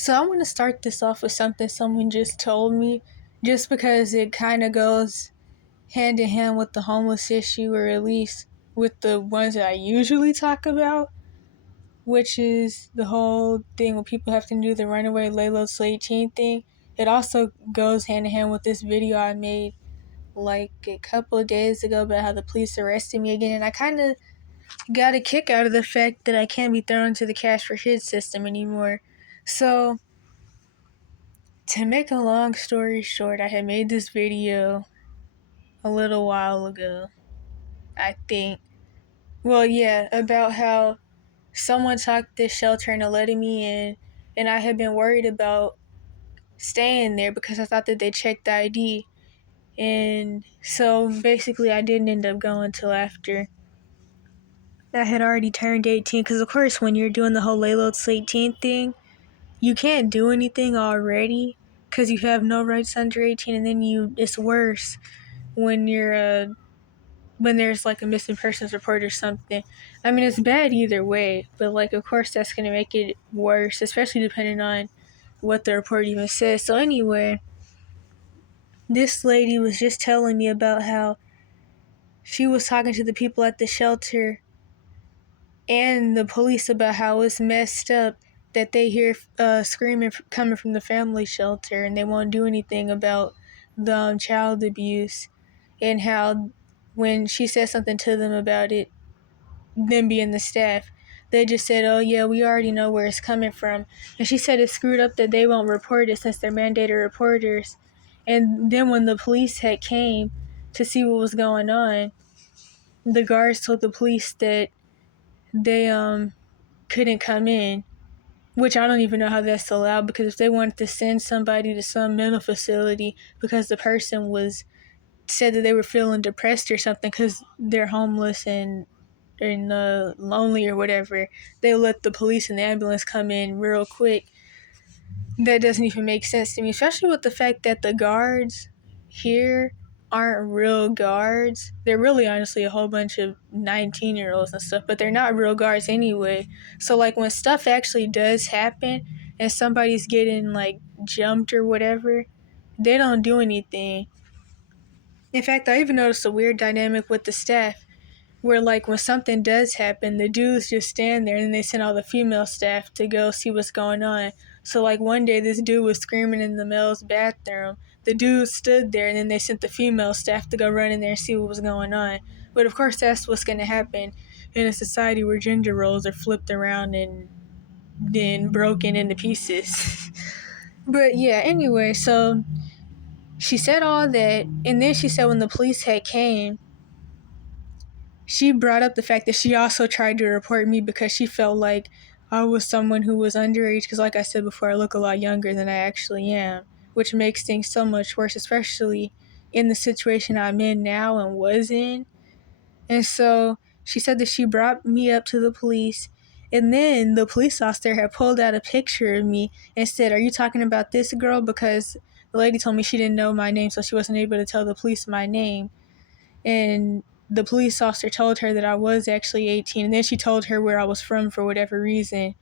So I want to start this off with something someone just told me, just because it kind of goes hand in hand with the homeless issue, or at least with the ones that I usually talk about, which is the whole thing where people have to do the runaway lay low till 18 thing. It also goes hand in hand with this video I made like a couple of days ago about how the police arrested me again, and I kind of got a kick out of the fact that I can't be thrown into the cash for kids system anymore. So to make a long story short, I had made this video a little while ago, I think. Well, yeah, about how someone talked this shelter into letting me in, and I had been worried about staying there because I thought that they checked the ID. And so basically, I didn't end up going till after I had already turned 18. Because, of course, when you're doing the whole lay low till 18 thing, you can't do anything already because you have no rights under 18, and then it's worse when when there's like a missing persons report or something. I mean, it's bad either way, but like, of course, that's gonna make it worse, especially depending on what the report even says. So anyway, this lady was just telling me about how she was talking to the people at the shelter and the police about how it's messed up that they hear screaming coming from the family shelter, and they won't do anything about the child abuse, and how when she said something to them about it, them being the staff, they just said, oh yeah, we already know where it's coming from. And she said it's screwed up that they won't report it since they're mandated reporters. And then when the police had came to see what was going on, the guards told the police that they couldn't come in, which I don't even know how that's allowed, because if they wanted to send somebody to some mental facility because the person was said that they were feeling depressed or something because they're homeless and lonely or whatever, they let the police and the ambulance come in real quick. That doesn't even make sense to me, especially with the fact that the guards here aren't real guards. They're really honestly a whole bunch of 19-year-olds and stuff, but they're not real guards anyway. So like when stuff actually does happen and somebody's getting like jumped or whatever, they don't do anything. In fact, I even noticed a weird dynamic with the staff where like when something does happen, the dudes just stand there and then they send all the female staff to go see what's going on. So like one day this dude was screaming in the male's bathroom. The dude stood there and then they sent the female staff to go run in there and see what was going on. But of course that's what's going to happen in a society where gender roles are flipped around and then broken into pieces. But yeah, anyway, so she said all that, and then she said when the police had came, she brought up the fact that she also tried to report me because she felt like I was someone who was underage, because like I said before, I look a lot younger than I actually am, which makes things so much worse, especially in the situation I'm in now and was in. And so she said that she brought me up to the police, and then the police officer had pulled out a picture of me and said, are you talking about this girl? Because the lady told me she didn't know my name, so she wasn't able to tell the police my name. And the police officer told her that I was actually 18, and then she told her where I was from for whatever reason,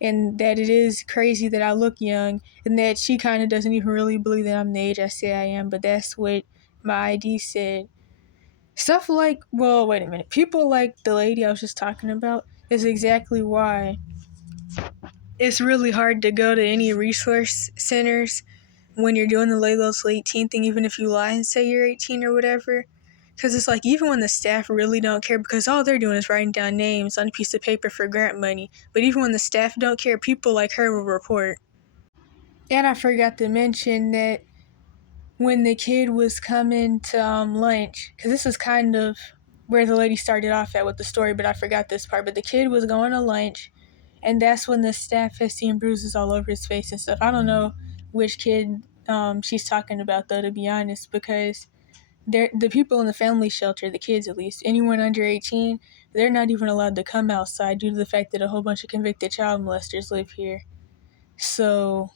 and that it is crazy that I look young, and that she kind of doesn't even really believe that I'm the age I say I am, but that's what my ID said. Stuff like, well, wait a minute, people like the lady I was just talking about is exactly why it's really hard to go to any resource centers when you're doing the lay low till 18 thing, even if you lie and say you're 18 or whatever. Because it's like, even when the staff really don't care, because all they're doing is writing down names on a piece of paper for grant money, but even when the staff don't care, people like her will report. And I forgot to mention that when the kid was coming to lunch, because this is kind of where the lady started off at with the story, but I forgot this part, but the kid was going to lunch, and that's when the staff has seen bruises all over his face and stuff. I don't know which kid she's talking about, though, to be honest, because the people in the family shelter, the kids at least, anyone under 18, they're not even allowed to come outside due to the fact that a whole bunch of convicted child molesters live here. So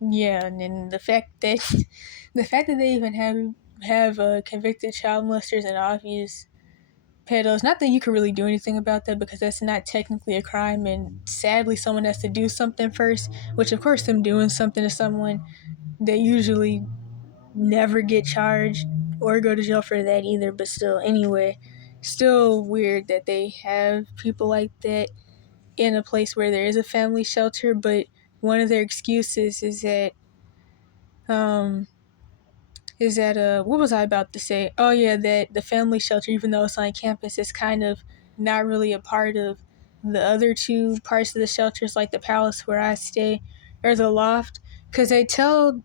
yeah, and then the fact that the fact that they even have convicted child molesters and obvious pedos. Not that you can really do anything about that because that's not technically a crime, and sadly, someone has to do something first. Which, of course, them doing something to someone, they usually never get charged or go to jail for that either. But still, anyway, still weird that they have people like that in a place where there is a family shelter. But one of their excuses um is that what was I about to say? Oh yeah, that the family shelter, even though it's on campus, is kind of not really a part of the other two parts of the shelters, like the palace where I stay or the loft, because they tell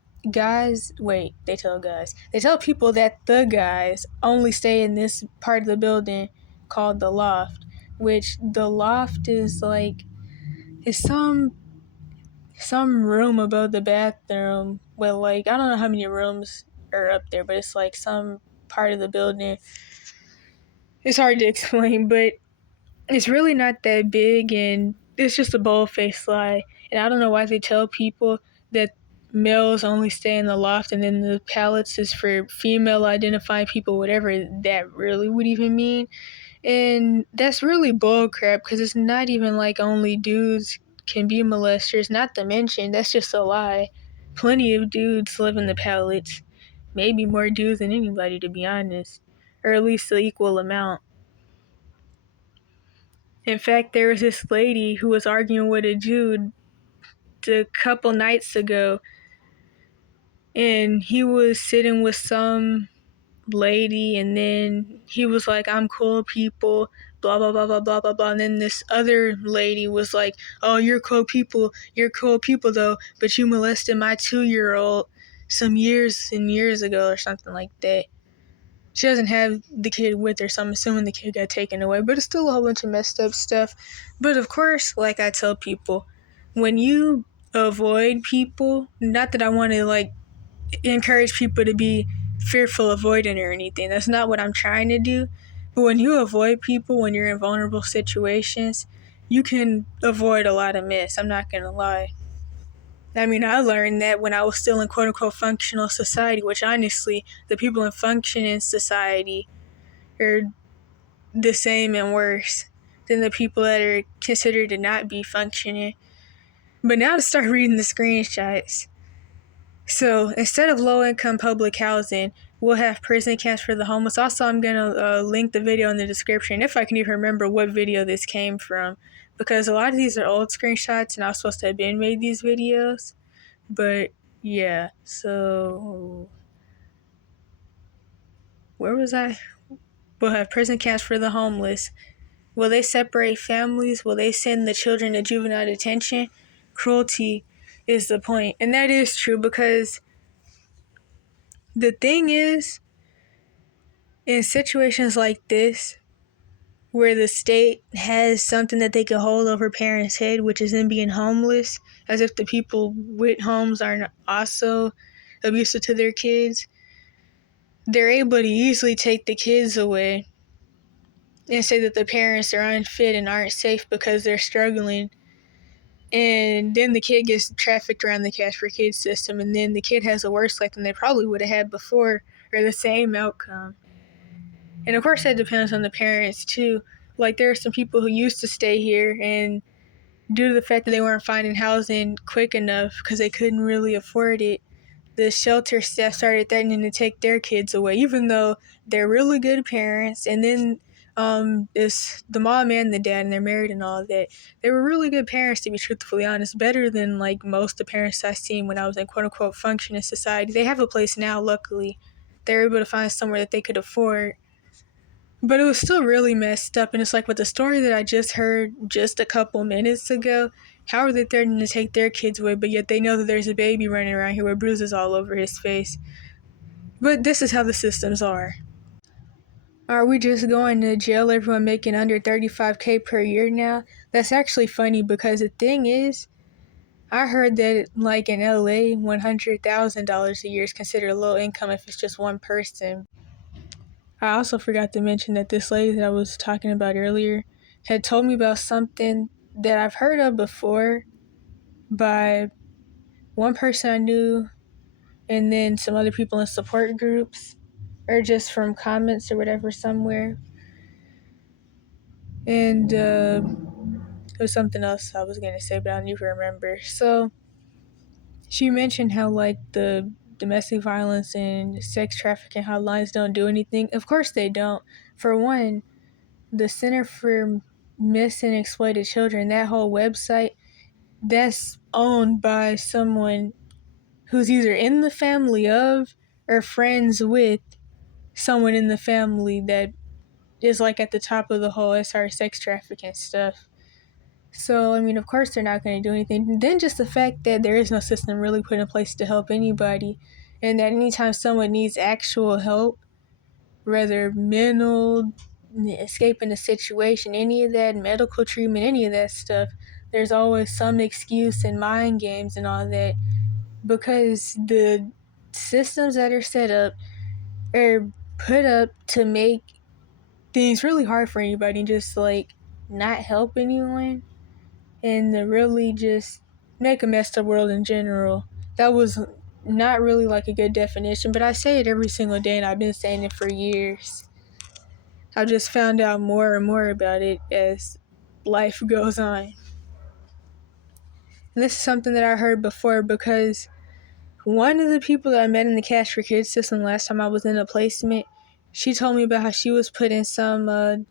people that the guys only stay in this part of the building called the loft, which the loft is like is some room above the bathroom with, like, I don't know how many rooms are up there, but it's like some part of the building. It's hard to explain, but it's really not that big, and it's just a bold-faced lie. And I don't know why they tell people that males only stay in the loft and then the pallets is for female identifying people, whatever that really would even mean. And that's really bullcrap because it's not even like only dudes can be molesters. Not to mention, that's just a lie. Plenty of dudes live in the pallets. Maybe more dudes than anybody, to be honest. Or at least the equal amount. In fact, there was this lady who was arguing with a dude a couple nights ago, and he was sitting with some lady, and then he was like, I'm cool people, blah blah blah blah blah blah blah. And then this other lady was like, oh, you're cool people though, but you molested my 2-year-old some years and years ago or something like that. She doesn't have the kid with her, so I'm assuming the kid got taken away, but it's still a whole bunch of messed up stuff. But of course, like I tell people, when you avoid people, not that I want to like encourage people to be fearful avoidant or anything. That's not what I'm trying to do. But when you avoid people, when you're in vulnerable situations, you can avoid a lot of mess. I'm not going to lie. I mean, I learned that when I was still in quote unquote functional society, which honestly, the people in functioning society are the same and worse than the people that are considered to not be functioning. But now to start reading the screenshots. So instead of low-income public housing, we'll have prison camps for the homeless. Also, I'm going to link the video in the description, if I can even remember what video this came from, because a lot of these are old screenshots, and I was supposed to have been made these videos. But, yeah, so... where was I? We'll have prison camps for the homeless. Will they separate families? Will they send the children to juvenile detention? Cruelty is the point. And that is true because the thing is, in situations like this, where the state has something that they can hold over parents' head, which is them being homeless, as if the people with homes aren't also abusive to their kids, they're able to easily take the kids away and say that the parents are unfit and aren't safe because they're struggling. And then the kid gets trafficked around the cash for kids system, and then the kid has a worse life than they probably would have had before, or the same outcome. And of course that depends on the parents too. Like, there are some people who used to stay here, and due to the fact that they weren't finding housing quick enough because they couldn't really afford it, the shelter staff started threatening to take their kids away, even though they're really good parents. And then it's the mom and the dad, and they're married and all of that. They were really good parents, to be truthfully honest, better than like most of the parents I've seen when I was in quote unquote functioning society. They have a place now, luckily. They're able to find somewhere that they could afford. But it was still really messed up, and it's like with the story that I just heard just a couple minutes ago, how are they threatening to take their kids away, but yet they know that there's a baby running around here with bruises all over his face? But this is how the systems are. Are we just going to jail everyone making under $35K per year now? That's actually funny because the thing is, I heard that like in LA, $100,000 a year is considered low income if it's just one person. I also forgot to mention that this lady that I was talking about earlier had told me about something that I've heard of before by one person I knew, and then some other people in support groups, or just from comments or whatever somewhere. And there was something else I was gonna say, but I don't even remember. So she mentioned how like the domestic violence and sex trafficking hotlines don't do anything. Of course they don't. For one, the Center for Missing and Exploited Children, that whole website, that's owned by someone who's either in the family of or friends with someone in the family that is like at the top of the whole SR sex trafficking stuff. So, I mean, of course they're not going to do anything. And then just the fact that there is no system really put in place to help anybody, and that anytime someone needs actual help, whether mental, escaping a situation, any of that, medical treatment, any of that stuff, there's always some excuse and mind games and all that, because the systems that are set up are put up to make things really hard for anybody and just like not help anyone and to really just make a messed up world in general. That was not really like a good definition, but I say it every single day and I've been saying it for years. I just found out more and more about it as life goes on. And this is something that I heard before because one of the people that I met in the Cash for Kids system last time I was in a placement, she told me about how she was put in some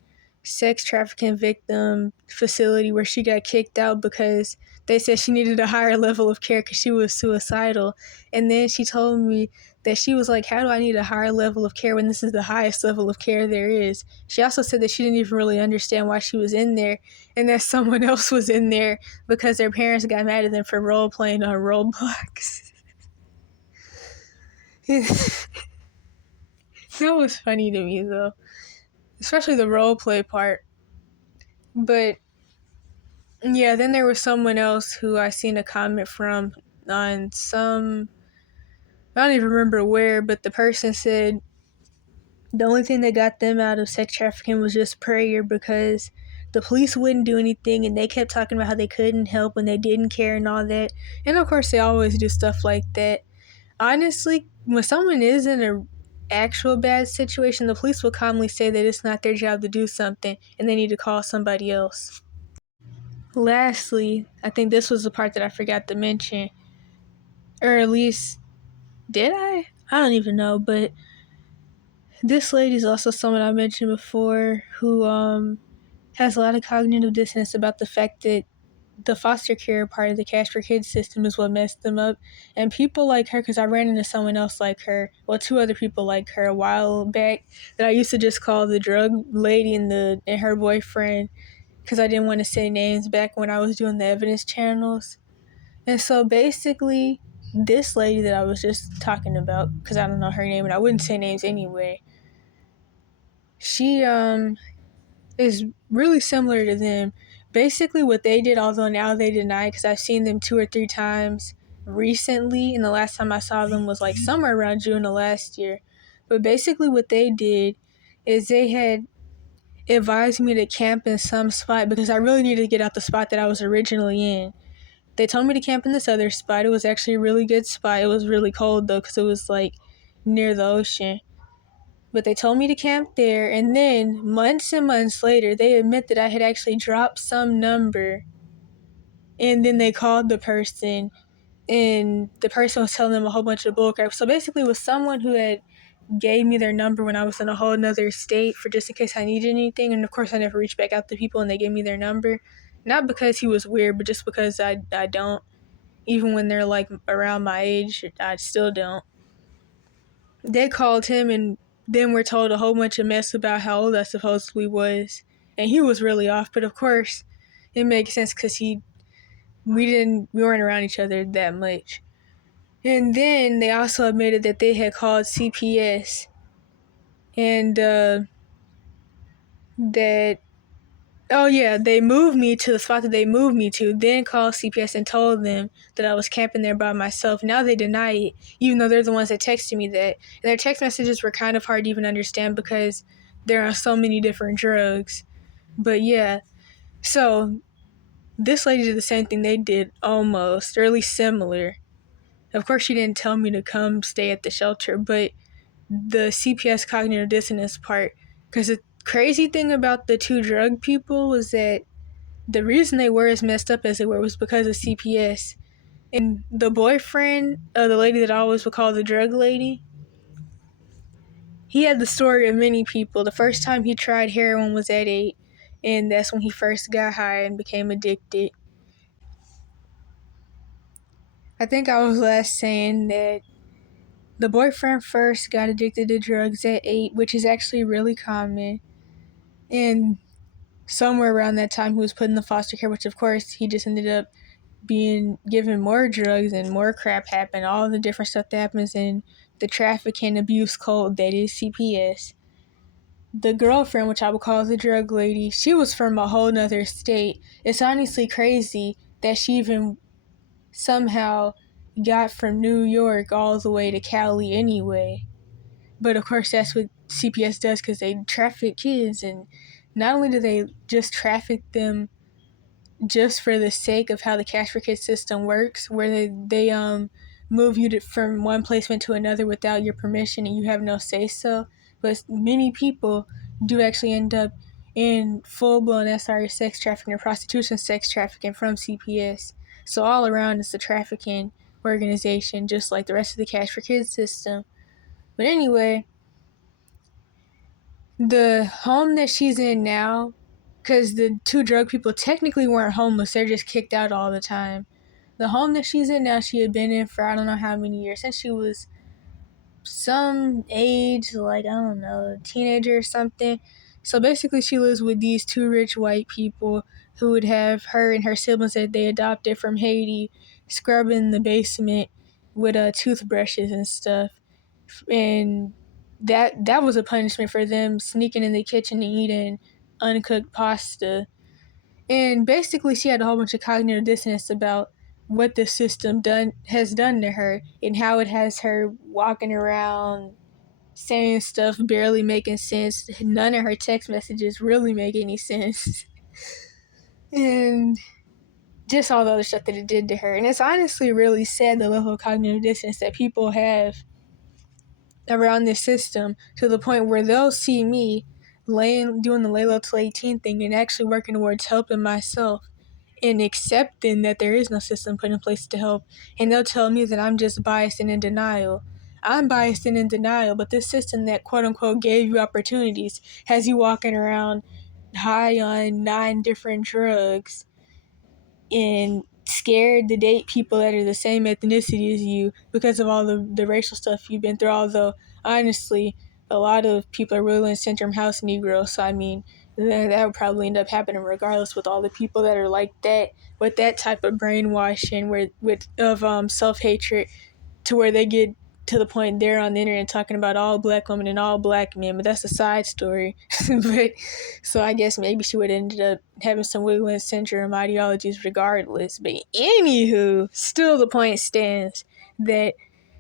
sex trafficking victim facility where she got kicked out because they said she needed a higher level of care because she was suicidal. And then she told me that she was like, how do I need a higher level of care when this is the highest level of care there is? She also said that she didn't even really understand why she was in there and that someone else was in there because their parents got mad at them for role playing on Roblox. That was funny to me though, especially the role play part. But yeah, then there was someone else who I seen a comment from on some, I don't even remember where, but the person said the only thing that got them out of sex trafficking was just prayer because the police wouldn't do anything and they kept talking about how they couldn't help when they didn't care and all that. And of course they always do stuff like that. Honestly, when someone is in a actual bad situation, the police will calmly say that it's not their job to do something and they need to call somebody else. Lastly, I think this was the part that I forgot to mention, or at least did I? I don't even know, but this lady is also someone I mentioned before who has a lot of cognitive dissonance about the fact that the foster care part of the Cash for Kids system is what messed them up. And people like her, because I ran into someone else like her, well, two other people like her a while back that I used to just call the drug lady and her boyfriend because I didn't want to say names back when I was doing the evidence channels. And so basically, this lady that I was just talking about, because I don't know her name and I wouldn't say names anyway, she is really similar to them. Basically, what they did, although now they deny, because I've seen them 2 or 3 times recently, and the last time I saw them was like somewhere around June of last year. But basically, what they did is they had advised me to camp in some spot because I really needed to get out the spot that I was originally in. They told me to camp in this other spot. It was actually a really good spot. It was really cold though because it was like near the ocean. But they told me to camp there, and then months and months later, they admit that I had actually dropped some number, and then they called the person, and the person was telling them a whole bunch of bullcrap. So basically, it was someone who had gave me their number when I was in a whole nother state for just in case I needed anything, and of course, I never reached back out to people, and they gave me their number, not because he was weird, but just because I don't. Even when they're like around my age, I still don't. They called him and then we're told a whole bunch of mess about how old I supposedly was. And he was really off, but of course it makes sense because we weren't around each other that much. And then they also admitted that they had called CPS and that oh yeah, they moved me to the spot that they moved me to, then called CPS and told them that I was camping there by myself. Now they deny it, even though they're the ones that texted me that. And their text messages were kind of hard to even understand because there are so many different drugs. But yeah, so this lady did the same thing they did almost, or at least similar. Of course, she didn't tell me to come stay at the shelter, but the CPS cognitive dissonance part, because crazy thing about the two drug people was that the reason they were as messed up as they were was because of CPS. And the boyfriend of the lady that I always would call the drug lady, he had the story of many people. The first time he tried heroin was at 8, and that's when he first got high and became addicted. I think I was last saying that the boyfriend first got addicted to drugs at 8, which is actually really common. And somewhere around that time, he was put in the foster care, which of course he just ended up being given more drugs and more crap happened. All the different stuff that happens in the trafficking abuse code that is CPS. The girlfriend, which I would call the drug lady, she was from a whole nother state. It's honestly crazy that she even somehow got from New York all the way to Cali anyway. But of course, that's what CPS does because they traffic kids. And not only do they just traffic them just for the sake of how the cash for kids system works, where they move you from one placement to another without your permission and you have no say so. But many people do actually end up in full-blown SRE sex trafficking or prostitution sex trafficking from CPS. So all around it's a trafficking organization just like the rest of the cash for kids system. But anyway, the home that she's in now, because the two drug people technically weren't homeless, they're just kicked out all the time. The home that she's in now, she had been in for I don't know how many years, since she was some age, like, I don't know, a teenager or something. So basically, she lives with these two rich white people who would have her and her siblings that they adopted from Haiti scrubbing the basement with toothbrushes and stuff. And that was a punishment for them sneaking in the kitchen and eating uncooked pasta. And basically, she had a whole bunch of cognitive dissonance about what the system has done to her and how it has her walking around saying stuff barely making sense. None of her text messages really make any sense. And just all the other stuff that it did to her. And it's honestly really sad the level of cognitive dissonance that people have around this system, to the point where they'll see me doing the lay low till 18 thing and actually working towards helping myself and accepting that there is no system put in place to help, and they'll tell me that I'm just biased and in denial. I'm biased and in denial, but this system that quote unquote gave you opportunities has you walking around high on 9 different drugs and scared to date people that are the same ethnicity as you because of all the racial stuff you've been through. Although, honestly, a lot of people are really in Centrum House Negroes, so I mean, that would probably end up happening regardless with all the people that are like that, with that type of brainwashing of self-hatred, to where they get to the point they're on the internet talking about all black women and all black men, but that's a side story. But so I guess maybe she would have ended up having some Wigglin syndrome ideologies regardless. But anywho, still the point stands that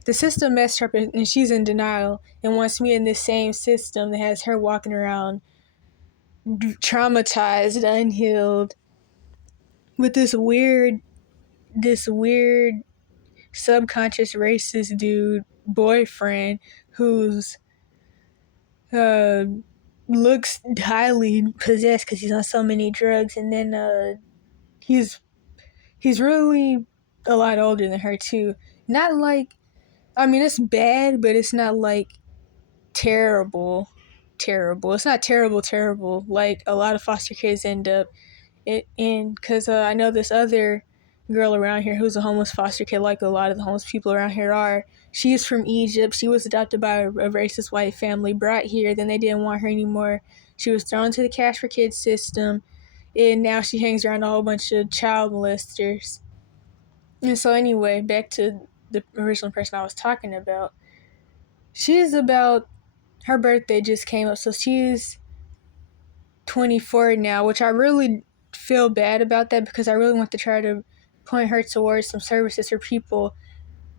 the system messed her up and she's in denial and wants me in this same system that has her walking around traumatized, unhealed, with this weird subconscious racist dude boyfriend who's looks highly possessed because he's on so many drugs, and then he's really a lot older than her too. Not like, I mean, it's bad, but it's not like terrible. It's not terrible like a lot of foster kids end up in, because I know this other girl around here who's a homeless foster kid, like a lot of the homeless people around here are. She's from Egypt. She was adopted by a racist white family, brought here, then they didn't want her anymore. She was thrown to the cash for kids system, and now she hangs around a whole bunch of child molesters. And so anyway, back to the original person I was talking about. Her birthday just came up, so she's 24 now, which I really feel bad about that because I really want to try to point her towards some services for people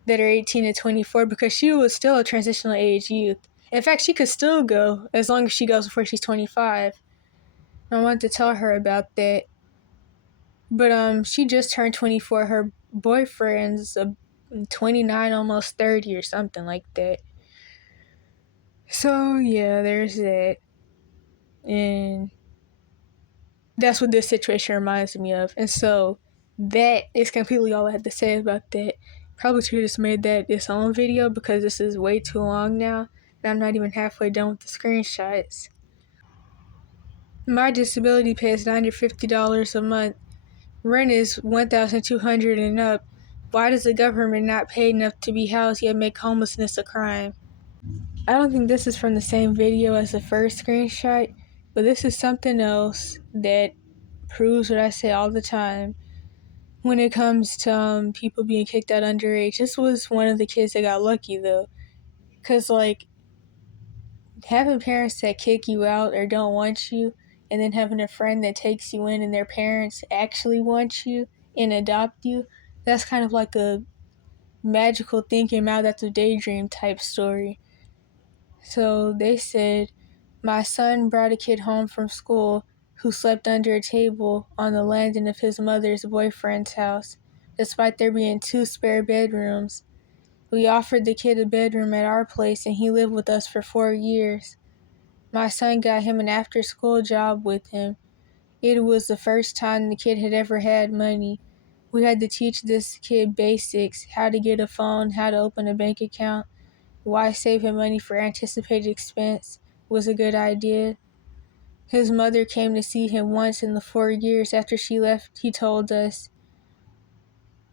that are 18 and 24, because she was still a transitional age youth. In fact, she could still go as long as she goes before she's 25. I wanted to tell her about that. But she just turned 24. Her boyfriend's 29, almost 30 or something like that. So yeah, there's that. And that's what this situation reminds me of. And so that is completely all I had to say about that. Probably should have just made that its own video because this is way too long now. And I'm not even halfway done with the screenshots. My disability pay is $950 a month. Rent is $1,200 and up. Why does the government not pay enough to be housed yet make homelessness a crime? I don't think this is from the same video as the first screenshot, but this is something else that proves what I say all the time when it comes to people being kicked out underage. This was one of the kids that got lucky though, because like having parents that kick you out or don't want you, and then having a friend that takes you in and their parents actually want you and adopt you, that's kind of like a magical thinking out that's a daydream type story. So they said, my son brought a kid home from school who slept under a table on the landing of his mother's boyfriend's house, despite there being 2 spare bedrooms. We offered the kid a bedroom at our place and he lived with us for 4 years. My son got him an after-school job with him. It was the first time the kid had ever had money. We had to teach this kid basics, how to get a phone, how to open a bank account, why saving money for anticipated expense was a good idea. His mother came to see him once in the 4 years after she left. He told us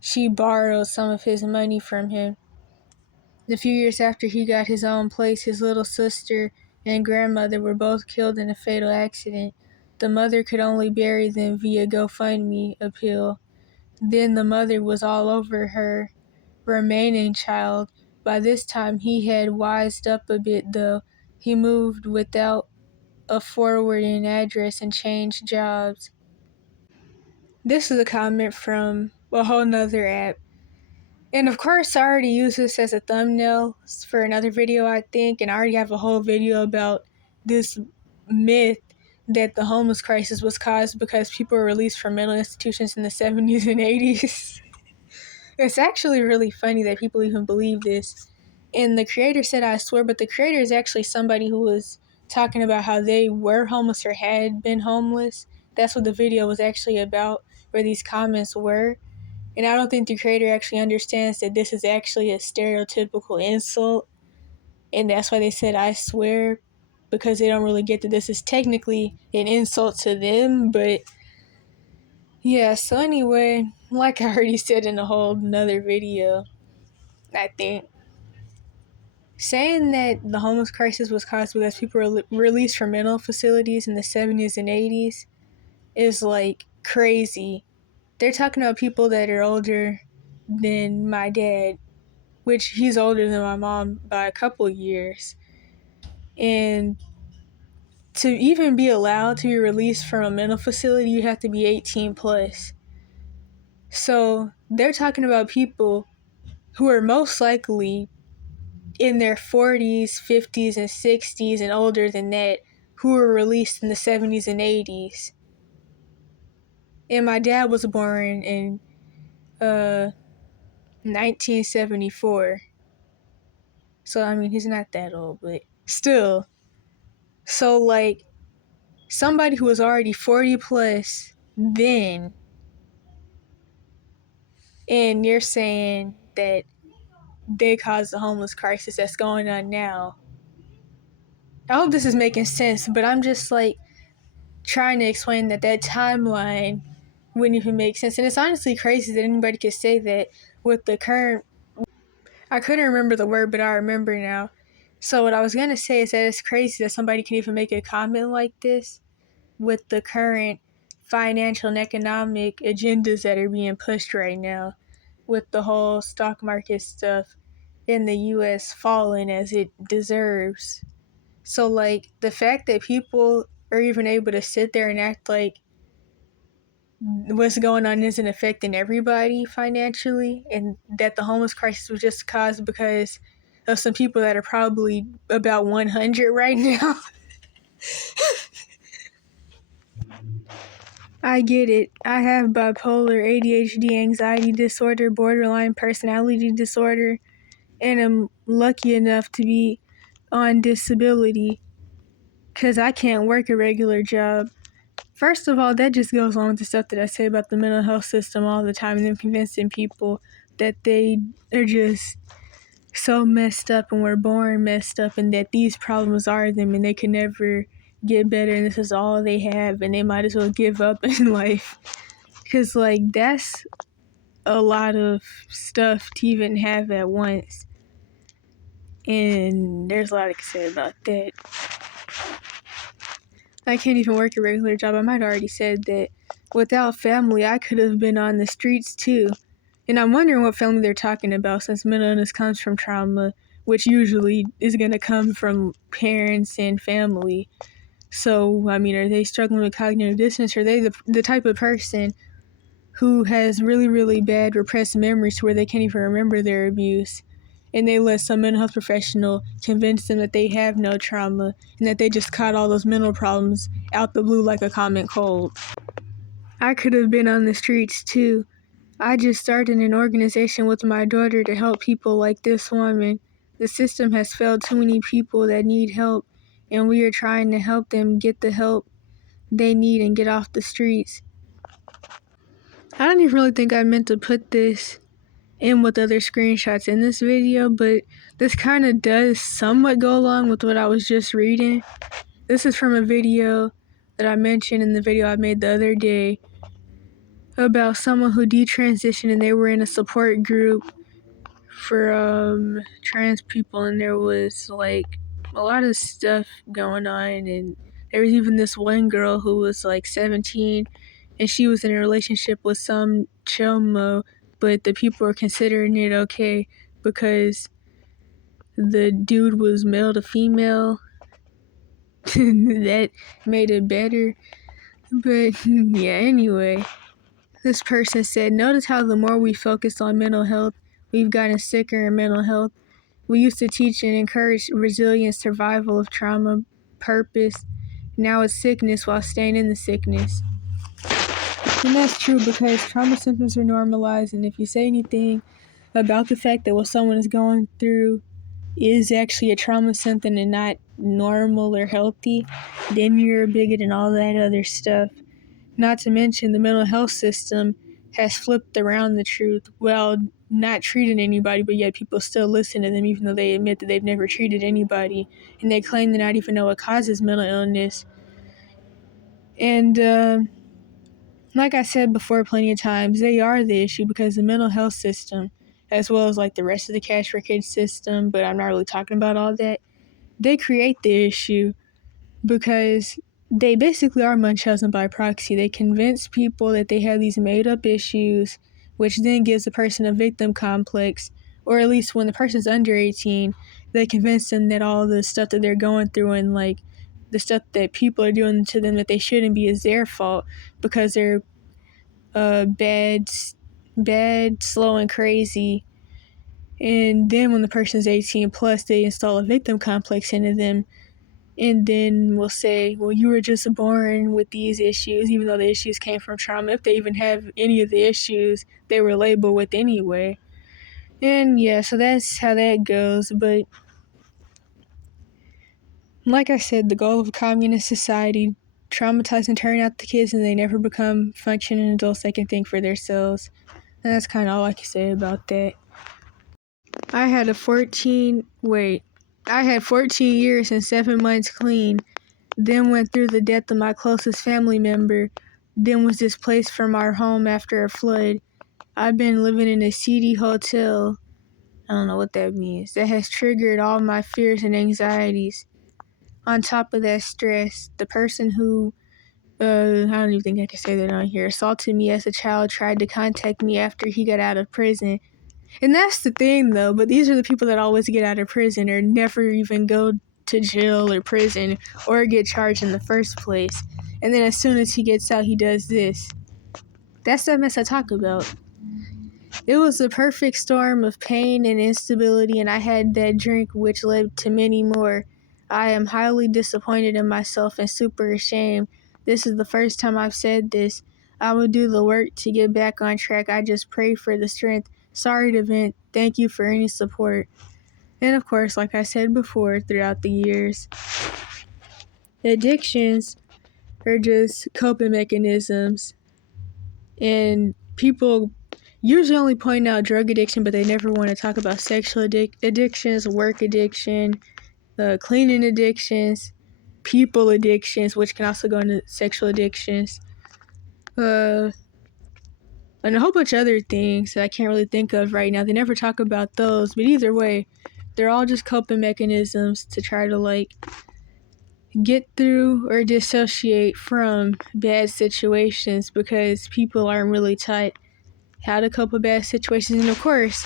she borrowed some of his money from him. The few years after he got his own place, his little sister and grandmother were both killed in a fatal accident. The mother could only bury them via GoFundMe appeal. Then the mother was all over her remaining child. By this time, he had wised up a bit, though. He moved without a forwarding address and changed jobs. This is a comment from a whole nother app. And of course, I already used this as a thumbnail for another video, I think, and I already have a whole video about this myth that the homeless crisis was caused because people were released from mental institutions in the 70s and 80s. It's actually really funny that people even believe this. And the creator said, I swear, but the creator is actually somebody who was talking about how they were homeless or had been homeless. That's what the video was actually about, where these comments were. And I don't think the creator actually understands that this is actually a stereotypical insult. And that's why they said, I swear, because they don't really get that this is technically an insult to them. But yeah, so anyway, like I already said in a whole another video, I think saying that the homeless crisis was caused because people were released from mental facilities in the 70s and 80s is like crazy. They're talking about people that are older than my dad, which he's older than my mom by a couple years. And to even be allowed to be released from a mental facility, you have to be 18 plus. So they're talking about people who are most likely in their 40s, 50s, and 60s and older than that, who were released in the 70s and 80s. And my dad was born in 1974. So, I mean, he's not that old, but still. So, like, somebody who was already 40 plus then, and you're saying that they caused the homeless crisis that's going on now. I hope this is making sense, but I'm just, like, trying to explain that timeline wouldn't even make sense. And it's honestly crazy that anybody could say that with the current... I couldn't remember the word, but I remember now. So what I was going to say is that it's crazy that somebody can even make a comment like this with the current financial and economic agendas that are being pushed right now, with the whole stock market stuff in the US falling as it deserves. So, like, the fact that people are even able to sit there and act like what's going on isn't affecting everybody financially, and that the homeless crisis was just caused because of some people that are probably about 100 right now. I get it. I have bipolar, ADHD, anxiety disorder, borderline personality disorder, and I'm lucky enough to be on disability. because I can't work a regular job. First of all, that just goes on with the stuff that I say about the mental health system all the time, and them convincing people that they are just so messed up and were born messed up, and that these problems are them and they can never get better, and this is all they have, and they might as well give up in life. Because, like, that's a lot of stuff to even have at once. And there's a lot I can say about that. I can't even work a regular job. I might have already said that without family, I could have been on the streets too. And I'm wondering what family they're talking about, since mental illness comes from trauma, which usually is going to come from parents and family. So, I mean, are they struggling with cognitive dissonance? Or are they the type of person who has really, really bad repressed memories to where they can't even remember their abuse? And they let some mental health professional convince them that they have no trauma and that they just caught all those mental problems out the blue like a common cold. I could have been on the streets too. I just started an organization with my daughter to help people like this woman. The system has failed too many people that need help, and we are trying to help them get the help they need and get off the streets. I don't even really think I meant to put this in with other screenshots in this video, but this kind of does somewhat go along with what I was just reading. This is from a video that I mentioned in the video I made the other day about someone who detransitioned, and they were in a support group for trans people, and there was like a lot of stuff going on, and there was even this one girl who was like 17, and she was in a relationship with some chomo, but the people were considering it okay because the dude was male to female. That made it better. But yeah, anyway, this person said, notice how the more we focus on mental health, we've gotten sicker in mental health. We used to teach and encourage resilience, survival of trauma, purpose. Now it's sickness while staying in the sickness. And that's true, because trauma symptoms are normalized, and if you say anything about the fact that what someone is going through is actually a trauma symptom and not normal or healthy, then you're a bigot and all that other stuff. Not to mention the mental health system has flipped around the truth. Well, not treating anybody, but yet people still listen to them even though they admit that they've never treated anybody, and they claim to not even know what causes mental illness. And like I said before plenty of times, they are the issue, because the mental health system, as well as like the rest of the cash for kids system, but I'm not really talking about all that, they create the issue because they basically are Munchausen by proxy. They convince people that they have these made-up issues, which then gives the person a victim complex, or at least when the person's under 18, they convince them that all the stuff that they're going through and like the stuff that people are doing to them that they shouldn't be is their fault because they're bad, slow, and crazy. And then when the person's 18 plus, they install a victim complex into them, and then we'll say, well, you were just born with these issues, even though the issues came from trauma. If they even have any of the issues they were labeled with anyway. And yeah, so that's how that goes. But like I said, the goal of a communist society, traumatize and turn out the kids, and they never become functioning adults that can think for themselves. And that's kind of all I can say about that. I had 14 years and 7 months clean, then went through the death of my closest family member, then was displaced from our home after a flood. I've been living in a seedy hotel, I don't know what that means, that has triggered all my fears and anxieties. On top of that stress, the person who, I don't even think I can say that on here, assaulted me as a child tried to contact me after he got out of prison. And that's the thing, though, but these are the people that always get out of prison or never even go to jail or prison or get charged in the first place. And then as soon as he gets out, he does this. That's the mess I talk about. It was a perfect storm of pain and instability, and I had that drink which led to many more. I am highly disappointed in myself and super ashamed. This is the first time I've said this. I will do the work to get back on track. I just pray for the strength. Sorry to vent. Thank you for any support. And of course, like I said before, throughout the years. addictions are just coping mechanisms, and people usually only point out drug addiction, but they never want to talk about sexual addictions, work addiction, cleaning addictions, people addictions, which can also go into sexual addictions, and a whole bunch of other things that I can't really think of right now. They never talk about those, but either way, they're all just coping mechanisms to try to like get through or dissociate from bad situations, because people aren't really taught how to cope with bad situations. And of course,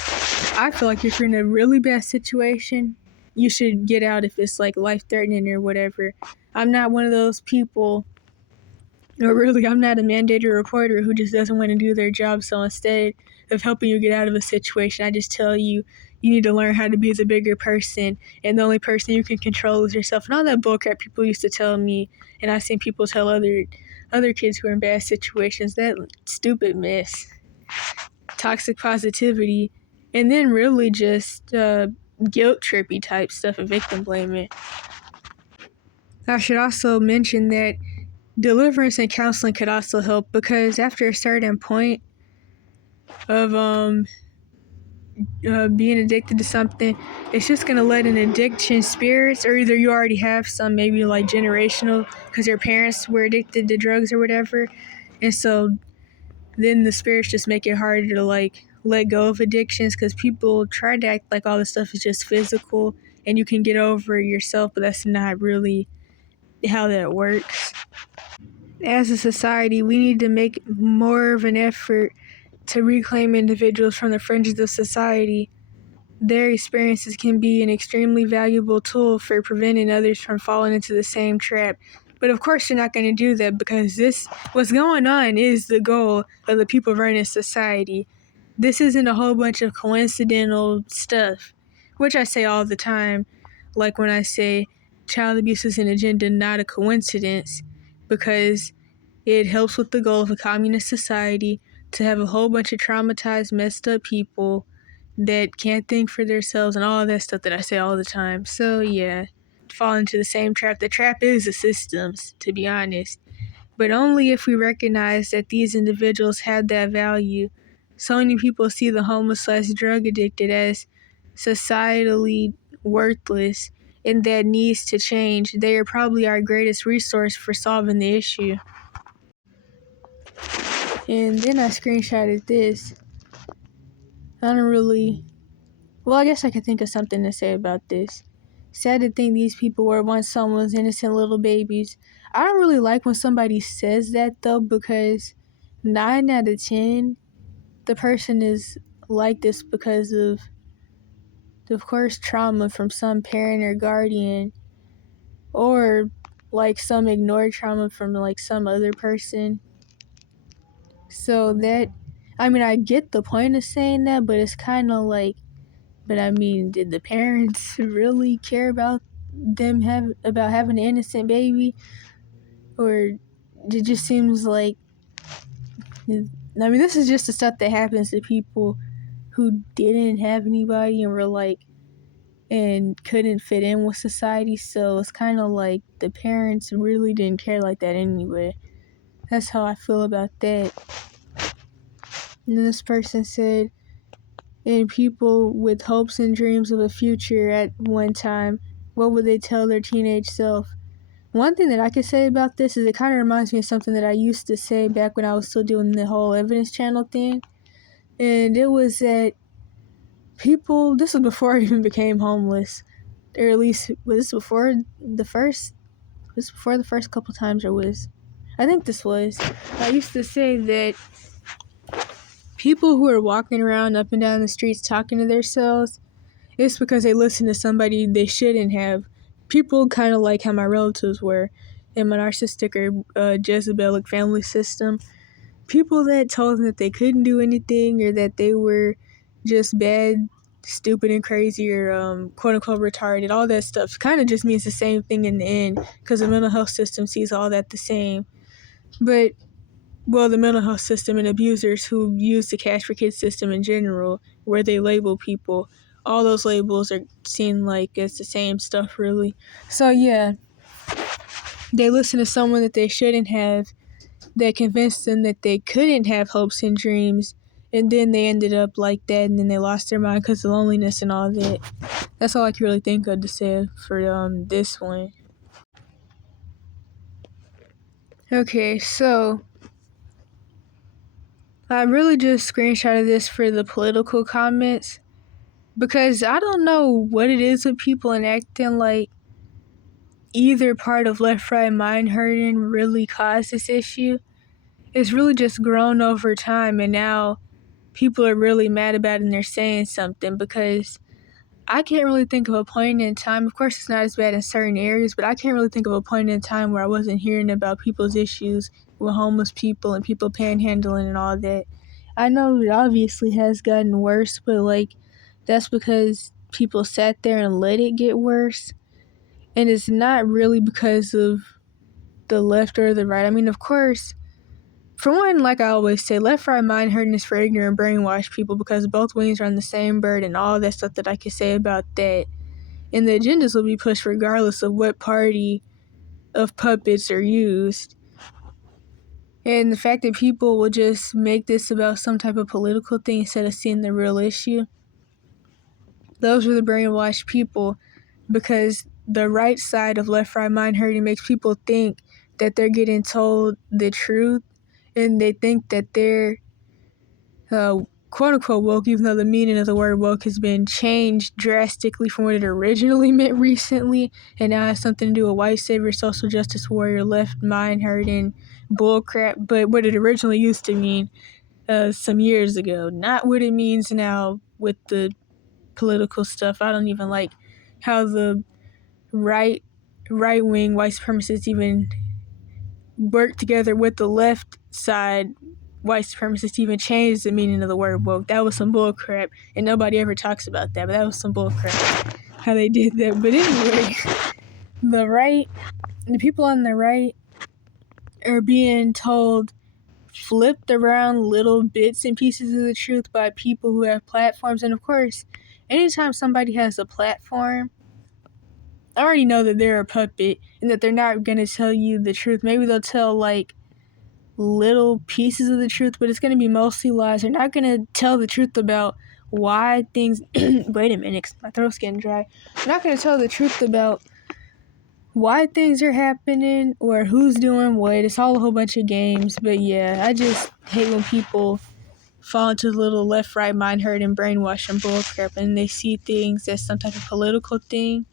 I feel like if you're in a really bad situation, you should get out if it's like life-threatening or whatever. I'm not one of those people, or really, I'm not a mandated reporter who just doesn't want to do their job. So instead of helping you get out of a situation, I just tell you, you need to learn how to be the bigger person, and the only person you can control is yourself. And all that bullcrap people used to tell me, and I've seen people tell other kids who are in bad situations, that stupid mess. Toxic positivity, and then really just guilt trippy type stuff and victim blaming. I should also mention that deliverance and counseling could also help, because after a certain point of being addicted to something, it's just gonna let an addiction spirits, or either you already have some, maybe like generational, because your parents were addicted to drugs or whatever, and so then the spirits just make it harder to like let go of addictions, because people try to act like all this stuff is just physical and you can get over it yourself, but that's not really how that works. As a society, we need to make more of an effort to reclaim individuals from the fringes of society. Their experiences can be an extremely valuable tool for preventing others from falling into the same trap. But of course, you're not going to do that, because what's going on is the goal of the people running society. This isn't a whole bunch of coincidental stuff, which I say all the time. Like when I say child abuse is an agenda, not a coincidence, because it helps with the goal of a communist society to have a whole bunch of traumatized, messed up people that can't think for themselves and all that stuff that I say all the time. So yeah, fall into the same trap. The trap is the systems, to be honest, but only if we recognize that these individuals have that value. So many people see the homeless/drug addicted as societally worthless, and that needs to change. They are probably our greatest resource for solving the issue. And then I screenshotted this. I guess I could think of something to say about this. Sad to think these people were once someone's innocent little babies. I don't really like when somebody says that though, because 9 out of 10, the person is like this because of course, trauma from some parent or guardian, or like some ignored trauma from like some other person. So I get the point of saying that, but it's kind of like, but I mean, did the parents really care about about having an innocent baby? Or it just seems like, this is just the stuff that happens to people who didn't have anybody and were like, and couldn't fit in with society. So it's kind of like the parents really didn't care like that anyway. That's how I feel about that. And then this person said, and people with hopes and dreams of a future at one time, what would they tell their teenage self? One thing that I could say about this is it kind of reminds me of something that I used to say back when I was still doing the whole evidence channel thing. And it was that this was before I even became homeless. Or at least, was this before the first couple times I think this was. I used to say that people who are walking around up and down the streets talking to themselves, it's because they listen to somebody they shouldn't have. People kind of like how my relatives were in my narcissistic or Jezebelic family system. People that told them that they couldn't do anything, or that they were just bad, stupid, and crazy, or quote-unquote retarded, all that stuff kind of just means the same thing in the end, because the mental health system sees all that the same. But the mental health system and abusers who use the Cash for Kids system in general, where they label people, all those labels are seen like it's the same stuff, really. So yeah, they listened to someone that they shouldn't have, that convinced them that they couldn't have hopes and dreams, and then they ended up like that, and then they lost their mind because of loneliness and all that. That's all I can really think of to say for this one. Okay, so I really just screenshotted this for the political comments because I don't know what it is with people and acting like either part of left-right mind hurting really caused this issue. It's really just grown over time, and now people are really mad about it and they're saying something because I can't really think of a point in time. Of course, it's not as bad in certain areas, but I can't really think of a point in time where I wasn't hearing about people's issues with homeless people and people panhandling and all that. I know it obviously has gotten worse, but like that's because people sat there and let it get worse. And it's not really because of the left or the right. I mean, of course, for one, like I always say, left-right mind hurting is for ignorant, brainwashed people because both wings are on the same bird and all that stuff that I can say about that. And the agendas will be pushed regardless of what party of puppets are used. And the fact that people will just make this about some type of political thing instead of seeing the real issue, those are the brainwashed people, because the right side of left-right mind hurting makes people think that they're getting told the truth, and they think that they're quote-unquote woke, even though the meaning of the word woke has been changed drastically from what it originally meant recently, and now has something to do with white savior, social justice warrior, left mind hurting bullcrap, but what it originally used to mean some years ago, not what it means now with the political stuff. I don't even like how the right-wing white supremacists even work together with the left side white supremacists even changed the meaning of the word woke. That was some bullcrap, and nobody ever talks about that, but that was some bullcrap, how they did that. But anyway, the people on the right are being told flipped around little bits and pieces of the truth by people who have platforms. And of course, anytime somebody has a platform, I already know that they're a puppet and that they're not going to tell you the truth. Maybe they'll tell like little pieces of the truth, but it's going to be mostly lies. They're not going to tell the truth about why things wait a minute, 'cause my throat's getting dry. They're not going to tell the truth about why things are happening or who's doing what. It's all a whole bunch of games. But yeah, I just hate when people fall into the little left-right mind hurt and brainwash and bullcrap, and they see things as some type of political thing,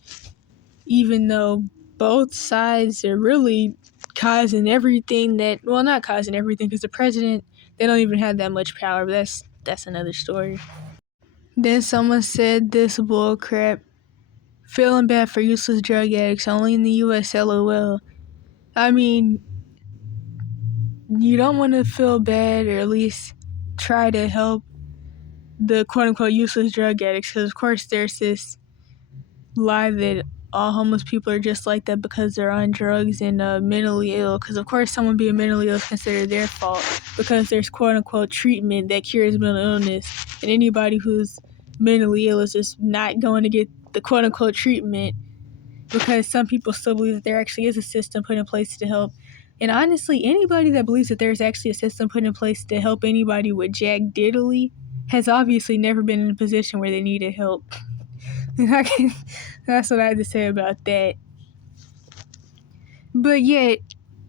even though both sides are really causing everything that, well, not causing everything, because the president, they don't even have that much power, but that's another story. Then someone said this bull crap, feeling bad for useless drug addicts only in the US, LOL. I mean, you don't want to feel bad, or at least try to help the quote-unquote useless drug addicts, because of course there's this lie that all homeless people are just like that because they're on drugs and mentally ill, because of course someone being mentally ill is considered their fault, because there's quote-unquote treatment that cures mental illness, and anybody who's mentally ill is just not going to get the quote-unquote treatment, because some people still believe that there actually is a system put in place to help. And honestly, anybody that believes that there's actually a system put in place to help anybody with jack diddly has obviously never been in a position where they needed help. That's what I had to say about that. But yet,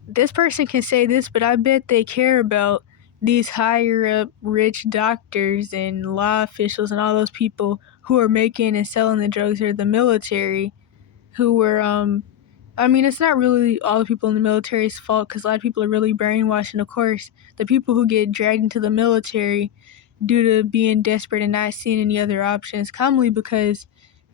this person can say this, but I bet they care about these higher up rich doctors and law officials and all those people who are making and selling the drugs, or the military, who were, I mean, it's not really all the people in the military's fault, because a lot of people are really brainwashed. And of course, the people who get dragged into the military due to being desperate and not seeing any other options, commonly because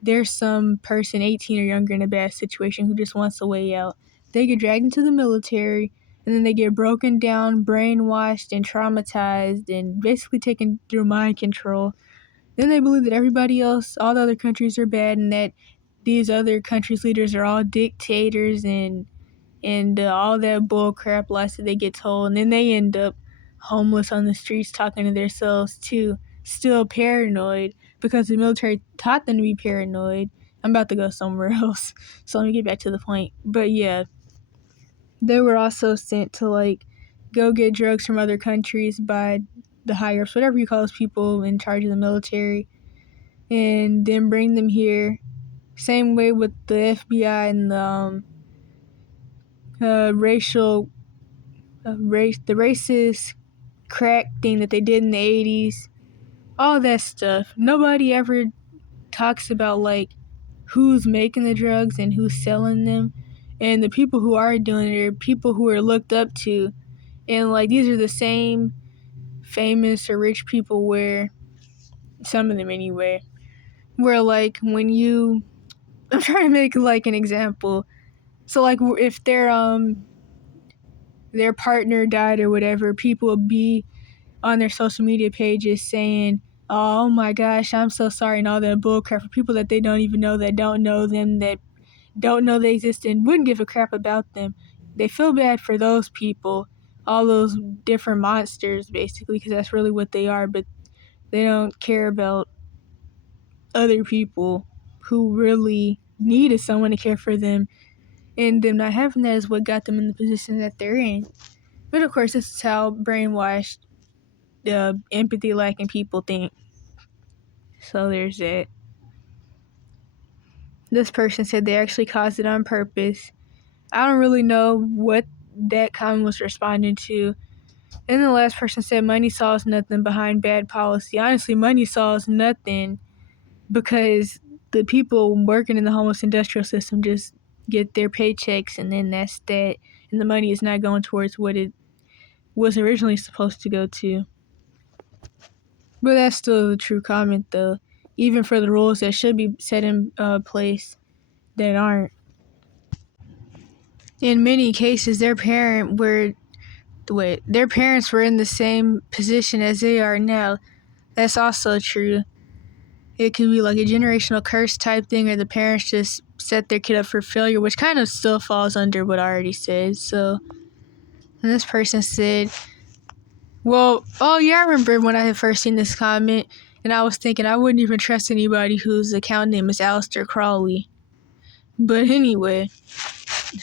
there's some person 18 or younger in a bad situation who just wants a way out. They get dragged into the military, and then they get broken down, brainwashed, and traumatized, and basically taken through mind control. Then they believe that everybody else, all the other countries are bad, and that these other countries' leaders are all dictators and all that bull crap lies that they get told. And then they end up homeless on the streets talking to themselves too, still paranoid because the military taught them to be paranoid. I'm about to go somewhere else, so let me get back to the point. But yeah, They were also sent to like go get drugs from other countries by the higher ups, whatever you call those people in charge of the military, and then bring them here. Same way with the FBI and the the racist crack thing that they did in the 80s. All that stuff. Nobody ever talks about like who's making the drugs and who's selling them. And the people who are doing it are people who are looked up to. And like these are the same famous or rich people where, some of them anyway, where like when you, I'm trying to make like an example. So like if their partner died or whatever, people will be on their social media pages saying, oh my gosh, I'm so sorry, and all that bullcrap for people that they don't even know, that don't know them, that don't know they exist and wouldn't give a crap about them. They feel bad for those people, all those different monsters basically, because that's really what they are, but they don't care about other people who really needed someone to care for them, and them not having that is what got them in the position that they're in. But of course, this is how brainwashed the empathy lacking people think. So there's that. This person said they actually caused it on purpose. I don't really know what that comment was responding to. And the last person said money solves nothing behind bad policy. Honestly, money solves nothing because the people working in the homeless industrial system just get their paychecks and then that's that. And the money is not going towards what it was originally supposed to go to. But that's still a true comment though. Even for the rules that should be set in place that aren't. In many cases, their parents were in the same position as they are now. That's also true. It could be like a generational curse type thing, or the parents just set their kid up for failure, which kind of still falls under what I already said. So, and this person said, well, oh yeah, I remember when I had first seen this comment, and I was thinking I wouldn't even trust anybody whose account name is Aleister Crowley. But anyway,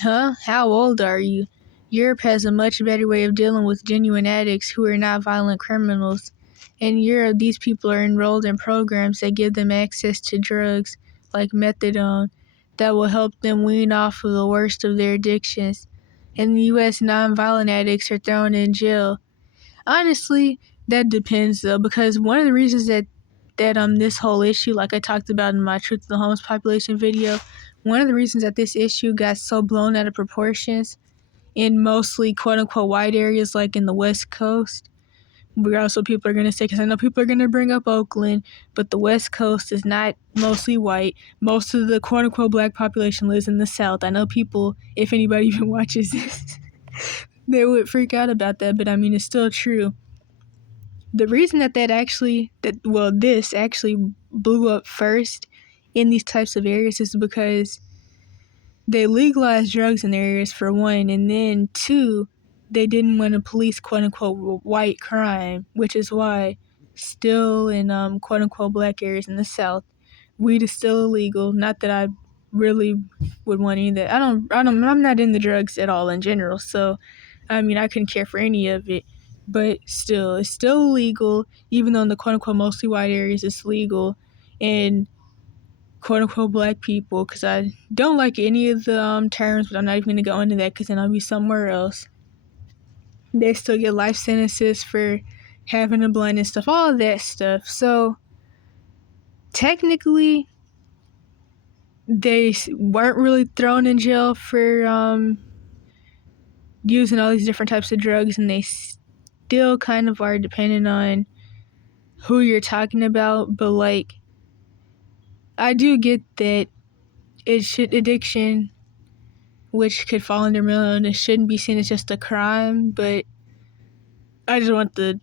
how old are you? Europe has a much better way of dealing with genuine addicts who are not violent criminals. In Europe, these people are enrolled in programs that give them access to drugs, like methadone, that will help them wean off of the worst of their addictions. In the US, non-violent addicts are thrown in jail. Honestly, that depends though, because one of the reasons that this whole issue, like I talked about in my Truth of the Homeless Population video, one of the reasons that this issue got so blown out of proportions in mostly quote-unquote white areas like in the West Coast, where also people are going to say, because I know people are going to bring up Oakland, but the West Coast is not mostly white. Most of the quote-unquote black population lives in the South. I know people, if anybody even watches this, they would freak out about that, but I mean, it's still true. The reason that this actually blew up first in these types of areas is because they legalized drugs in their areas, for one, and then two, they didn't want to police quote-unquote white crime, which is why still in quote-unquote black areas in the South, weed is still illegal. Not that I really would want any of that. I'm not into drugs at all in general, so I mean, I couldn't care for any of it. But still, it's still illegal, even though in the quote-unquote mostly white areas it's legal. And quote-unquote black people, because I don't like any of the terms, but I'm not even going to go into that because then I'll be somewhere else. They still get life sentences for having a blunt and stuff, all of that stuff. So, technically, they weren't really thrown in jail for using all these different types of drugs, and they still kind of are depending on who you're talking about. But like, I do get that addiction, which could fall under mental illness, shouldn't be seen as just a crime, but I just want to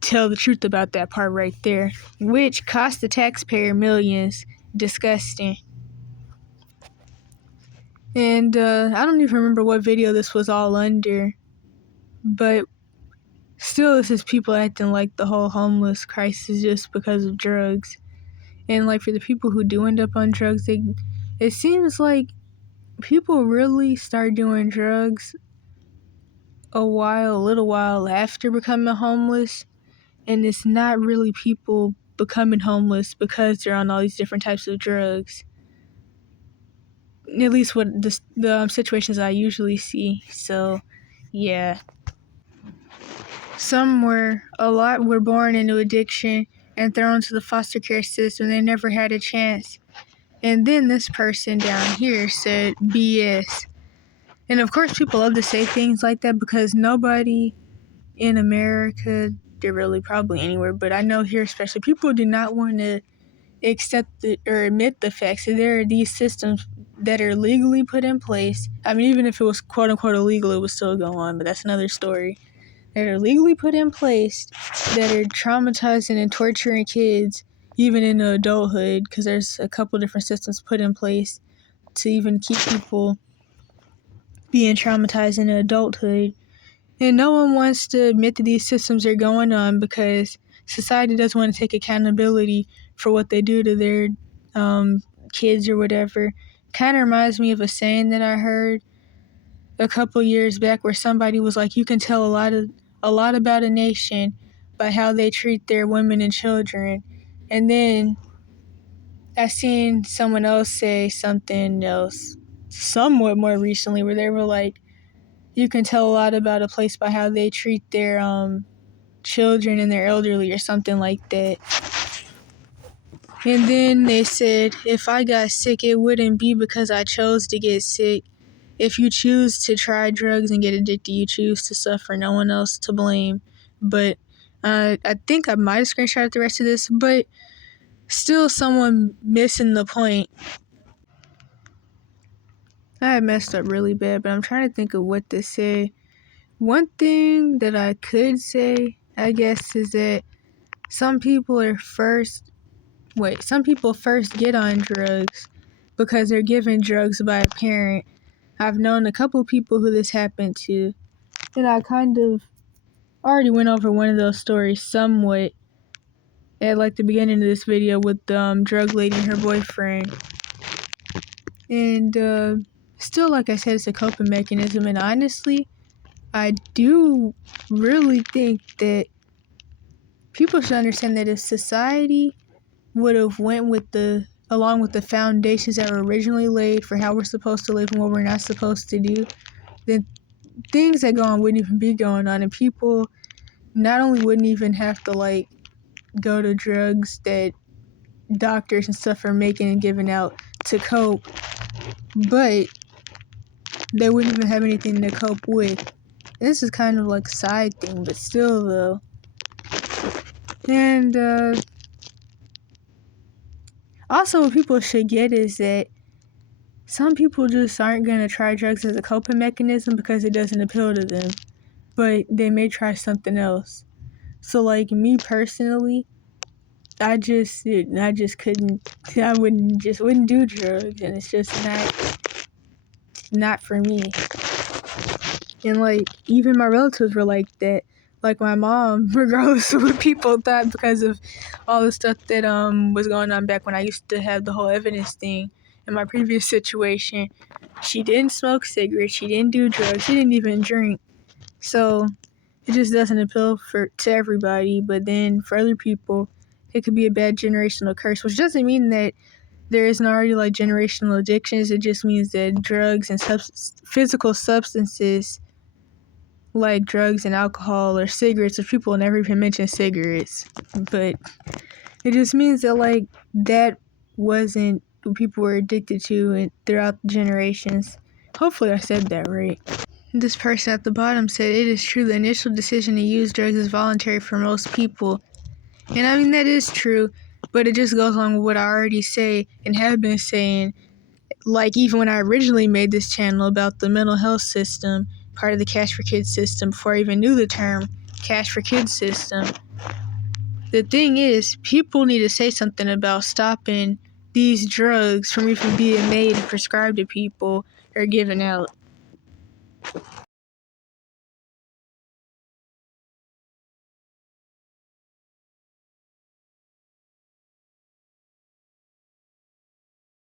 tell the truth about that part right there, which cost the taxpayer millions. Disgusting. And I don't even remember what video this was all under, but still, this is people acting like the whole homeless crisis is just because of drugs. And like for the people who do end up on drugs, it seems like people really start doing drugs a little while after becoming homeless, and it's not really people becoming homeless because they're on all these different types of drugs. At least what the situations I usually see. So, yeah. A lot were born into addiction and thrown into the foster care system. They never had a chance. And then this person down here said BS. And of course, people love to say things like that because nobody in America, they're really probably anywhere, but I know here especially, people do not want to accept or admit the fact that there are these systems that are legally put in place. I mean, even if it was quote unquote illegal, it would still go on, but that's another story. That are legally put in place that are traumatizing and torturing kids even in adulthood, because there's a couple different systems put in place to even keep people being traumatized in adulthood. And no one wants to admit that these systems are going on because society doesn't want to take accountability for what they do to their kids or whatever. Kind of reminds me of a saying that I heard a couple years back where somebody was like, you can tell a lot about a nation by how they treat their women and children. And then I seen someone else say something else somewhat more recently where they were like, you can tell a lot about a place by how they treat their children and their elderly or something like that. And then they said, if I got sick, it wouldn't be because I chose to get sick. If you choose to try drugs and get addicted, you choose to suffer. No one else to blame. But I think I might have screenshotted the rest of this, but still someone missing the point. I had messed up really bad, but I'm trying to think of what to say. One thing that I could say, I guess, is that some people first get on drugs because they're given drugs by a parent. I've known a couple people who this happened to, and I kind of already went over one of those stories somewhat at like the beginning of this video with the drug lady and her boyfriend. And still, like I said, it's a coping mechanism, and honestly, I do really think that people should understand that if society would have went along with the foundations that were originally laid for how we're supposed to live and what we're not supposed to do, then things that go on wouldn't even be going on, and people not only wouldn't even have to like go to drugs that doctors and stuff are making and giving out to cope, but they wouldn't even have anything to cope with. And this is kind of like a side thing, but still though. And also what people should get is that some people just aren't going to try drugs as a coping mechanism because it doesn't appeal to them, but they may try something else. So like me personally, I wouldn't do drugs, and it's just not for me. And like even my relatives were like that. Like my mom, regardless of what people thought, because of all the stuff that was going on back when I used to have the whole evidence thing in my previous situation, she didn't smoke cigarettes, she didn't do drugs, she didn't even drink. So it just doesn't appeal to everybody. But then for other people, it could be a bad generational curse, which doesn't mean that there isn't already like generational addictions. It just means that drugs and physical substances like drugs and alcohol or cigarettes, which people never even mention cigarettes, but it just means that like that wasn't what people were addicted to and throughout the generations. Hopefully I said that right. This person at the bottom said, it is true the initial decision to use drugs is voluntary for most people. And I mean, that is true, but it just goes along with what I already say and have been saying. Like even when I originally made this channel about the mental health system, part of the Cash for Kids system, before I even knew the term Cash for Kids system, the thing is, people need to say something about stopping these drugs from even being made and prescribed to people or given out.